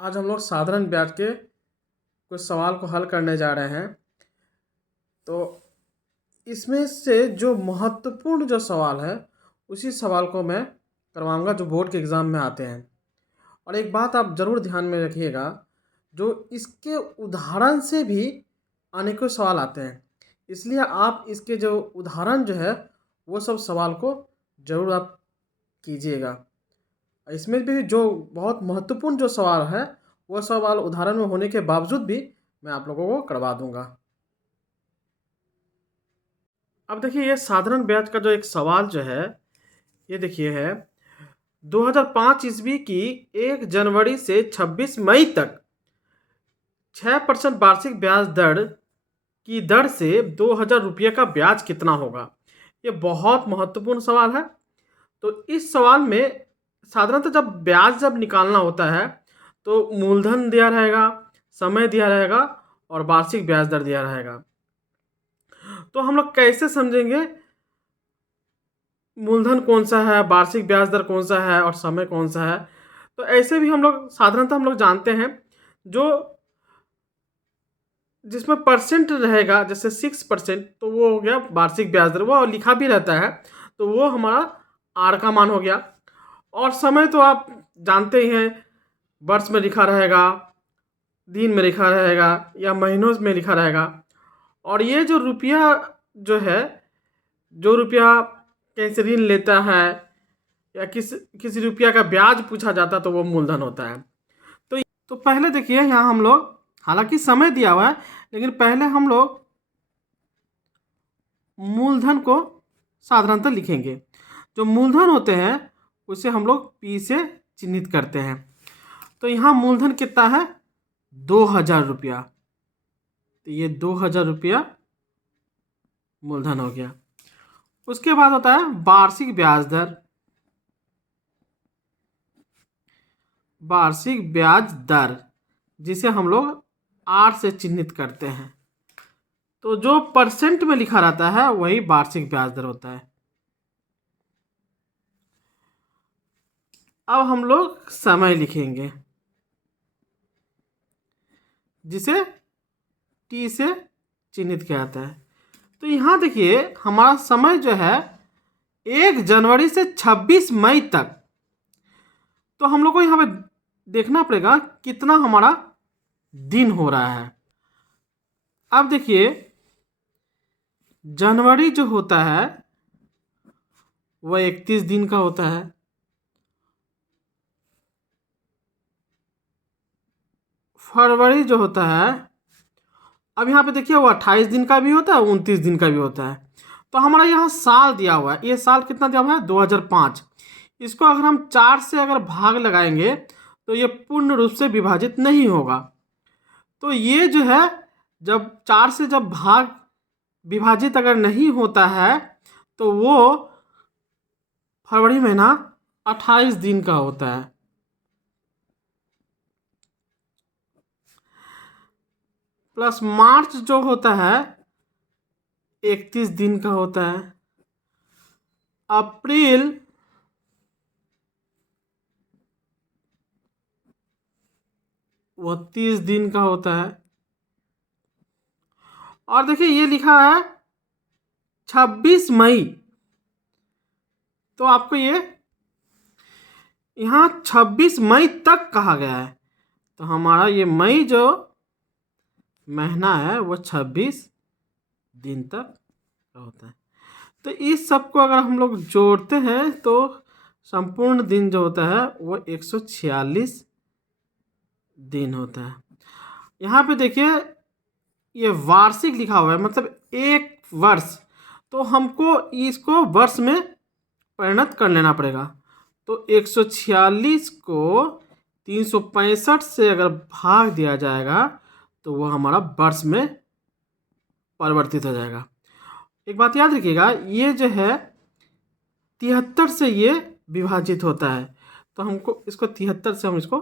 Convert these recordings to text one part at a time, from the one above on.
आज हम लोग साधारण ब्याज के कुछ सवाल को हल करने जा रहे हैं। तो इसमें से जो महत्वपूर्ण जो सवाल है उसी सवाल को मैं करवाऊंगा जो बोर्ड के एग्ज़ाम में आते हैं। और एक बात आप ज़रूर ध्यान में रखिएगा, जो इसके उदाहरण से भी अनेकों सवाल आते हैं, इसलिए आप इसके जो उदाहरण जो है वो सब सवाल को ज़रूर आप कीजिएगा। इसमें भी जो बहुत महत्वपूर्ण जो सवाल है वो सवाल उदाहरण में होने के बावजूद भी मैं आप लोगों को करवा दूंगा। अब देखिए, ये साधारण ब्याज का जो एक सवाल जो है ये देखिए है 2005 ईस्वी की 1 जनवरी से 26 मई तक 6% वार्षिक ब्याज दर की दर से 2000 रुपये का ब्याज कितना होगा। ये बहुत महत्वपूर्ण सवाल है। तो इस सवाल में साधारणतः जब ब्याज जब निकालना होता है तो मूलधन दिया रहेगा, समय दिया रहेगा और वार्षिक ब्याज दर दिया रहेगा। तो हम लोग कैसे समझेंगे मूलधन कौन सा है, वार्षिक ब्याज दर कौन सा है और समय कौन सा है। तो ऐसे भी हम लोग साधारणतः हम लोग जानते हैं, जो जिसमें परसेंट रहेगा जैसे 6%, तो वो हो गया वार्षिक ब्याज दर, वो लिखा भी रहता है तो वो हमारा आर का मान हो गया। और समय तो आप जानते ही हैं, वर्ष में लिखा रहेगा, दिन में लिखा रहेगा या महीनों में लिखा रहेगा। और ये जो रुपया जो है, जो रुपया कहीं से ऋण लेता है या किसी रुपया का ब्याज पूछा जाता है तो वो मूलधन होता है। तो पहले देखिए, यहाँ हम लोग हालांकि समय दिया हुआ है लेकिन पहले हम लोग मूलधन को साधारणतः लिखेंगे। जो मूलधन होते हैं उसे हम लोग पी से चिन्हित करते हैं। तो यहाँ मूलधन कितना है, 2000 रुपया। तो ये 2000 रुपया मूलधन हो गया। उसके बाद होता है वार्षिक ब्याज दर। वार्षिक ब्याज दर जिसे हम लोग आर से चिन्हित करते हैं। तो जो परसेंट में लिखा रहता है वही वार्षिक ब्याज दर होता है। अब हम लोग समय लिखेंगे जिसे टी से चिन्हित किया जाता है। तो यहाँ देखिए, हमारा समय जो है 1 जनवरी से 26 मई तक। तो हम लोग को यहाँ पे देखना पड़ेगा कितना हमारा दिन हो रहा है। अब देखिए, जनवरी जो होता है वह 31 दिन का होता है। फरवरी जो होता है, अब यहाँ पे देखिए, वो 28 दिन का भी होता है, 29 दिन का भी होता है। तो हमारा यहाँ साल दिया हुआ है, ये साल कितना दिया हुआ है, 2005। इसको अगर हम 4 से अगर भाग लगाएंगे तो ये पूर्ण रूप से विभाजित नहीं होगा। तो ये जो है, जब 4 से जब भाग विभाजित अगर नहीं होता है तो वो फरवरी महीना 28 दिन का होता है। प्लस मार्च जो होता है 31 दिन का होता है। अप्रैल वो 30 दिन का होता है। और देखिए, ये लिखा है 26 मई। तो आपको ये यहाँ 26 मई तक कहा गया है। तो हमारा ये मई जो महीना है वो 26 दिन तक होता है। तो इस सब को अगर हम लोग जोड़ते हैं तो संपूर्ण दिन जो होता है वो 146 दिन होता है। यहाँ पे देखिए, ये वार्षिक लिखा हुआ है, मतलब एक वर्ष। तो हमको इसको वर्ष में परिणत कर लेना पड़ेगा। तो 146 को 365 से अगर भाग दिया जाएगा तो वो हमारा वर्ष में परिवर्तित हो जाएगा। एक बात याद रखिएगा, ये जो है 73 से ये विभाजित होता है। तो हमको इसको 73 से हम इसको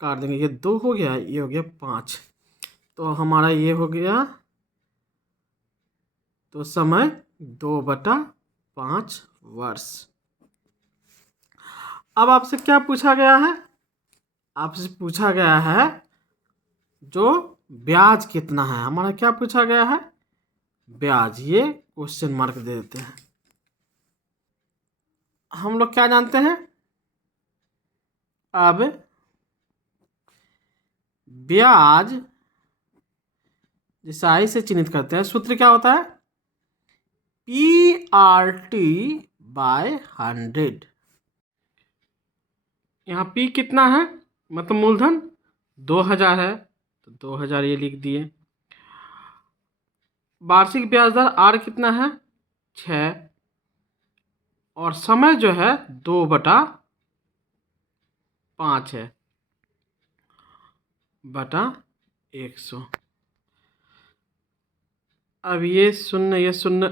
काट देंगे। ये 2 हो गया, ये हो गया 5। तो हमारा ये हो गया, तो समय 2/5 वर्ष। अब आपसे क्या पूछा गया है, आपसे पूछा गया है जो ब्याज कितना है, हमारा क्या पूछा गया है, ब्याज। ये क्वेश्चन मार्क दे देते हैं। हम लोग क्या जानते हैं, अब ब्याज जिसे आई से चिन्हित करते हैं, सूत्र क्या होता है, PRT/100। यहाँ P कितना है, मतलब मूलधन 2000 है, तो 2000 ये लिख दिए। वार्षिक ब्याज दर R कितना है, 6, और समय जो है 2/5 है, बटा 100। अब ये शून्य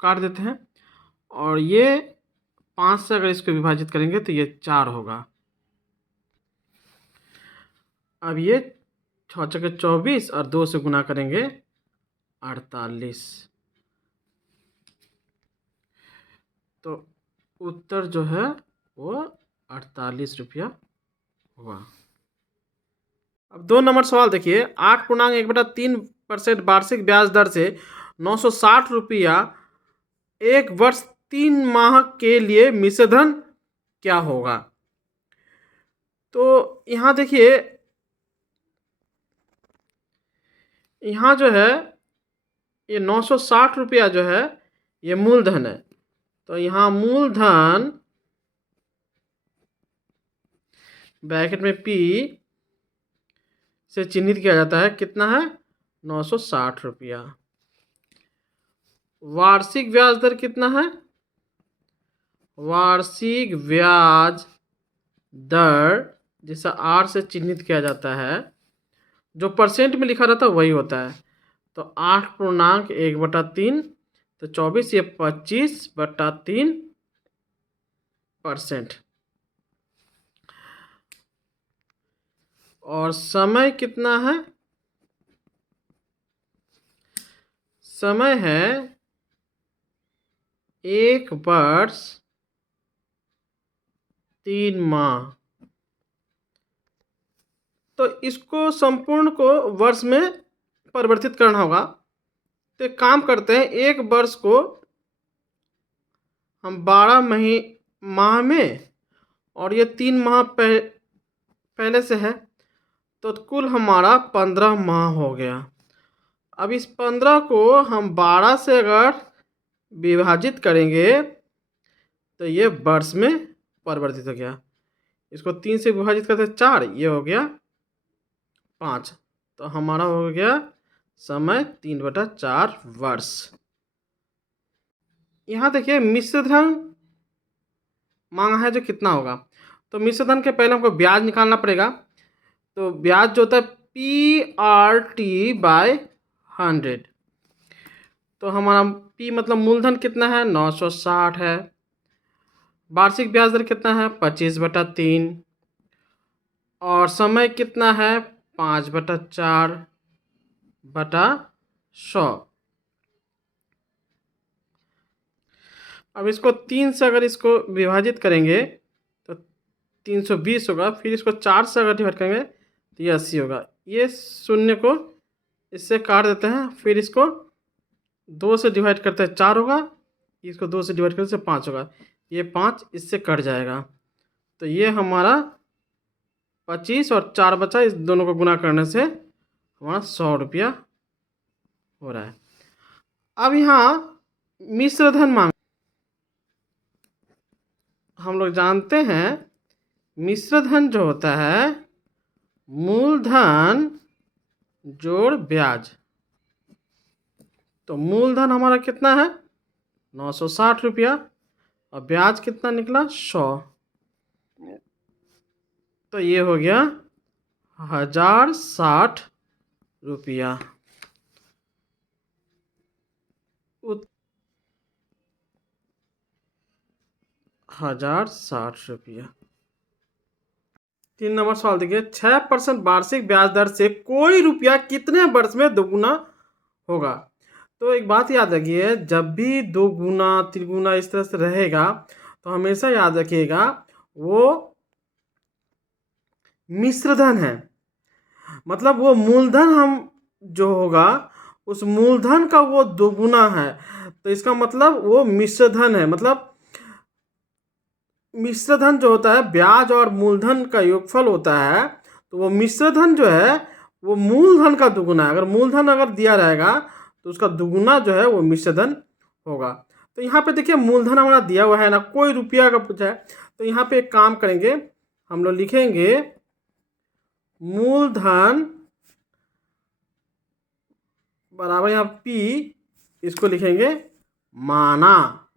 काट देते हैं, और ये 5 से अगर इसको विभाजित करेंगे तो ये 4 होगा। अब ये 6 छक्के 24 और 2 से गुना करेंगे 48। तो उत्तर जो है वो 48 रुपया हुआ। अब 2 नंबर सवाल देखिए, 8.1/3% वार्षिक ब्याज दर से 960 रुपया एक वर्ष 3 माह के लिए मिश्रधन क्या होगा। तो यहाँ देखिए, यहाँ जो है ये 960 रुपया जो है ये मूलधन है। तो यहाँ मूलधन ब्रैकेट में P से चिन्हित किया जाता है, कितना है, 960 रुपया। वार्षिक ब्याज दर कितना है, वार्षिक ब्याज दर जिसे R से चिन्हित किया जाता है, जो परसेंट में लिखा रहता है वही होता है। तो 8.1/3, तो 24, ये 25/3%। और समय कितना है, समय है 1 वर्ष 3 माह। तो इसको संपूर्ण को वर्ष में परिवर्तित करना होगा। तो एक काम करते हैं, एक वर्ष को हम 12 माह में, और ये 3 माह पहले से है, तो कुल हमारा 15 माह हो गया। अब इस 15 को हम 12 से अगर विभाजित करेंगे तो ये वर्ष में परिवर्तित हो गया। इसको 3 से विभाजित करते 4, ये हो गया 5, तो हमारा हो गया समय 3/4 वर्ष। यहाँ देखिए मिश्रधन मांगा है जो कितना होगा। तो मिश्रधन के पहले हमको ब्याज निकालना पड़ेगा। तो ब्याज जो होता है PRT/100। तो हमारा P मतलब मूलधन कितना है, 960 है। वार्षिक ब्याज दर कितना है, 25/3, और समय कितना है, 5/4/100। अब इसको 3 से अगर इसको विभाजित करेंगे तो 320 होगा। फिर इसको 4 से अगर डिवाइड करेंगे तो ये 80 होगा। ये शून्य को इससे काट देते हैं, फिर इसको 2 से डिवाइड करते हैं 4 होगा, इसको 2 से डिवाइड करने से 5 होगा, ये 5 इससे कट जाएगा। तो ये हमारा 25 और 4 बचा, इस दोनों को गुना करने से हमारा 100 रुपया हो रहा है। अब यहाँ मिश्रधन मांग, हम लोग जानते हैं मिश्रधन जो होता है मूलधन जोड़ ब्याज। तो मूलधन हमारा कितना है, 960 रुपया, और ब्याज कितना निकला, 100। तो ये हो गया 1060 रुपया। 1060 रुपया। 3 नंबर सवाल देखिए, 6% वार्षिक ब्याज दर से कोई रुपया कितने वर्ष में दोगुना होगा। तो एक बात याद रखिए, जब भी दोगुना तिगुना इस तरह से रहेगा तो हमेशा याद रखिएगा वो मिश्रधन है, मतलब वो मूलधन हम जो होगा उस मूलधन का वो दोगुना है, तो इसका मतलब वो मिश्रधन है। मतलब मिश्रधन जो होता है ब्याज और मूलधन का योगफल होता है, तो वो मिश्रधन जो है वो मूलधन का दुगुना है। अगर मूलधन अगर दिया रहेगा तो उसका दुगुना जो है वो मिश्रधन होगा। तो यहाँ पे देखिए मूलधन हमारा दिया हुआ है ना, कोई रुपया का पूछा है, तो यहाँ पे एक काम करेंगे, हम लोग लिखेंगे मूलधन बराबर यहाँ P, इसको लिखेंगे माना।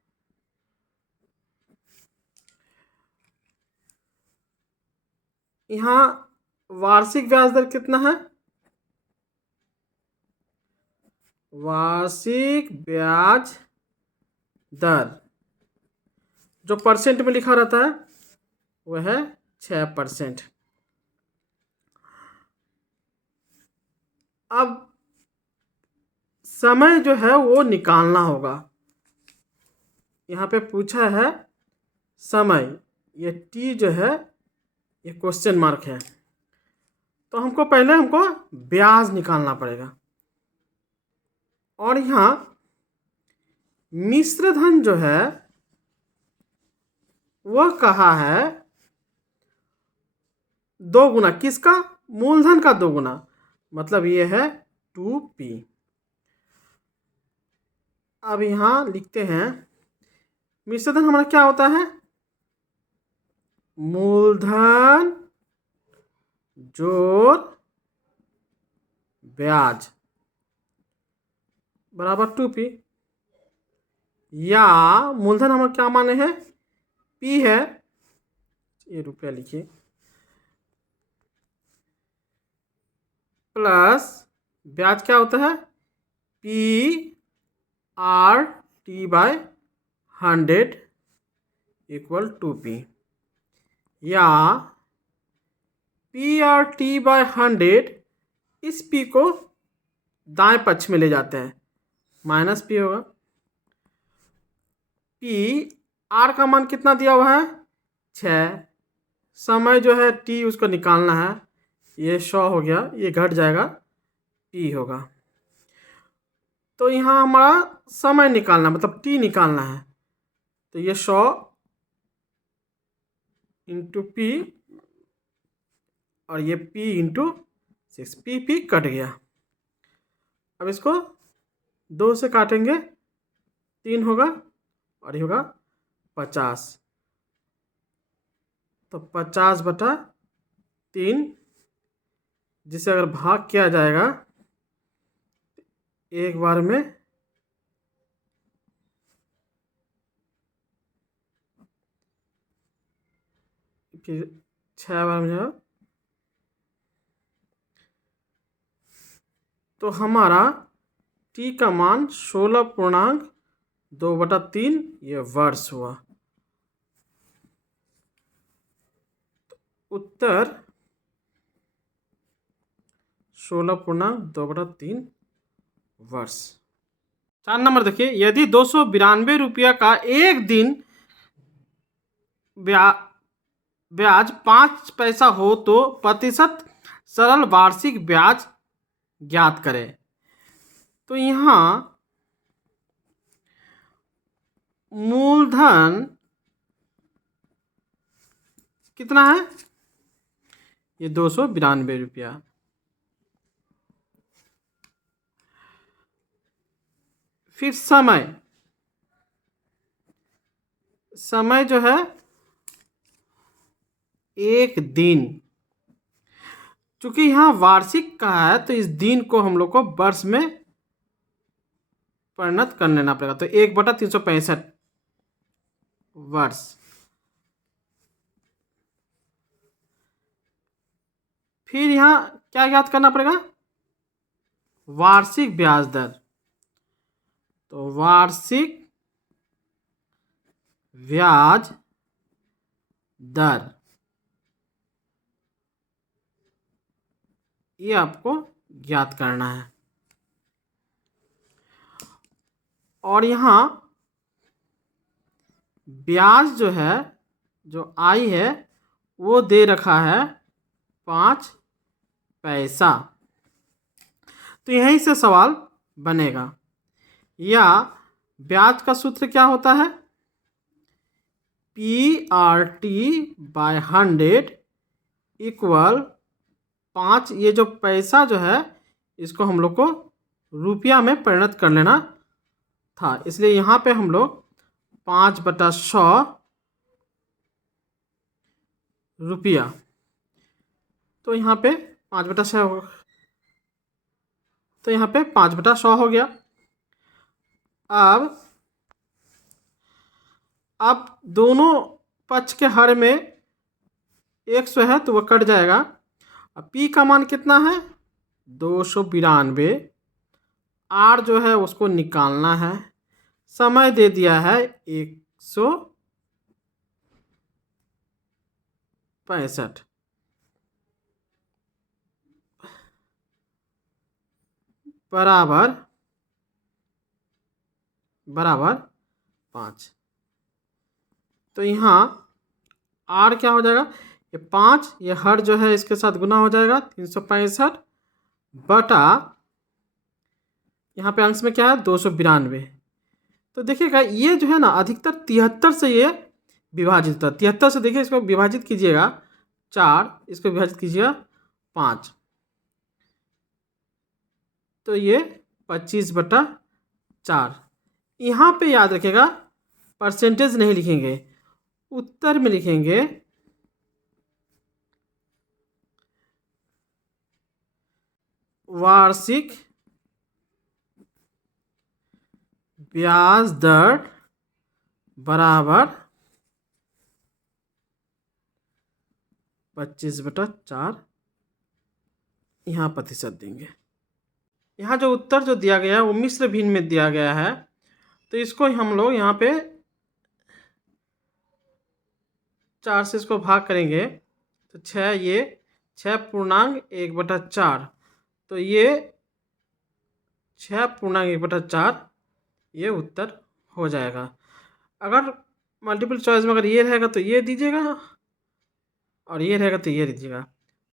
यहाँ वार्षिक ब्याज दर कितना है? वार्षिक ब्याज दर जो परसेंट में लिखा रहता है वह है 6%। अब समय जो है वो निकालना होगा। यहाँ पे पूछा है समय, ये टी जो है ये क्वेश्चन मार्क है, तो हमको पहले ब्याज निकालना पड़ेगा। और यहाँ मिश्रधन जो है वह कहा है दो गुना, किसका? मूलधन का दो गुना, मतलब ये है 2p। अब यहाँ लिखते हैं मिश्रधन हमारा क्या होता है? मूलधन जोड़ ब्याज बराबर 2p, या मूलधन हमारा क्या माने हैं? p है, ये रुपया लिखिए, प्लस ब्याज क्या होता है? P/100 इक्वल 2p, या P/100 इस p को दाएं पक्ष में ले जाते हैं, -p होगा। p r का मान कितना दिया हुआ है? 6। समय जो है t उसको निकालना है, ये 100 हो गया, ये घट जाएगा, p होगा। तो यहाँ हमारा समय निकालना मतलब t निकालना है, तो ये 100 इंटू p और ये p इंटू 6, p कट गया। अब इसको 2 से काटेंगे, 3 होगा और ये होगा 50, तो 50/3, जिसे अगर भाग किया जाएगा एक बार में, फिर 6 बार में जाएगा, तो हमारा t का मान 16.2/3 ये वर्ष हुआ। उत्तर 16.2/3 वर्ष। 4 नंबर देखिए, यदि 292 रुपया का एक दिन ब्याज 5 पैसा हो तो प्रतिशत सरल वार्षिक ब्याज ज्ञात करें। तो यहाँ मूलधन कितना है? ये 292 रुपया। फिर समय जो है एक दिन, चूंकि यहाँ वार्षिक का है तो इस दिन को हम लोग को वर्ष में परिणत कर लेना पड़ेगा, तो 1/365 वर्ष। फिर यहाँ क्या याद करना पड़ेगा? वार्षिक ब्याज दर, तो वार्षिक ब्याज दर ये आपको ज्ञात करना है। और यहाँ ब्याज जो है, जो आई है वो दे रखा है 5 पैसा। तो यहीं से सवाल बनेगा। या ब्याज का सूत्र क्या होता है? PRT/100 equal 5। ये जो पैसा जो है इसको हम लोग को रुपया में परिणत कर लेना था, इसलिए यहाँ पे हम लोग 5/100 रुपया, तो यहाँ पे 5/100 तो यहाँ पे 5/100 हो गया। अब दोनों पक्ष के हर में 100 है तो वह कट जाएगा। अब P का मान कितना है? 292। R जो है उसको निकालना है। समय दे दिया है 165 बराबर 5। तो यहाँ R क्या हो जाएगा? ये 5, ये हर जो है इसके साथ गुना हो जाएगा 365 बटा, यहाँ पे अंश में क्या है 292। तो देखिएगा ये जो है ना अधिकतर 73 से ये विभाजित होता है। 73 से देखिए इसको विभाजित कीजिएगा 4, इसको विभाजित कीजिएगा 5, तो ये 25/4। यहाँ पे याद रखिएगा परसेंटेज नहीं लिखेंगे, उत्तर में लिखेंगे वार्षिक ब्याज दर बराबर 25/4, यहाँ प्रतिशत देंगे। यहाँ जो उत्तर जो दिया गया है वो मिश्र भिन्न में दिया गया है, तो इसको हम लोग यहाँ पे 4 से इसको भाग करेंगे तो 6, ये 6.1/4, तो ये 6.1/4 ये उत्तर हो जाएगा। अगर मल्टीपल चॉइस में अगर ये रहेगा तो ये दीजिएगा और ये रहेगा तो ये दीजिएगा।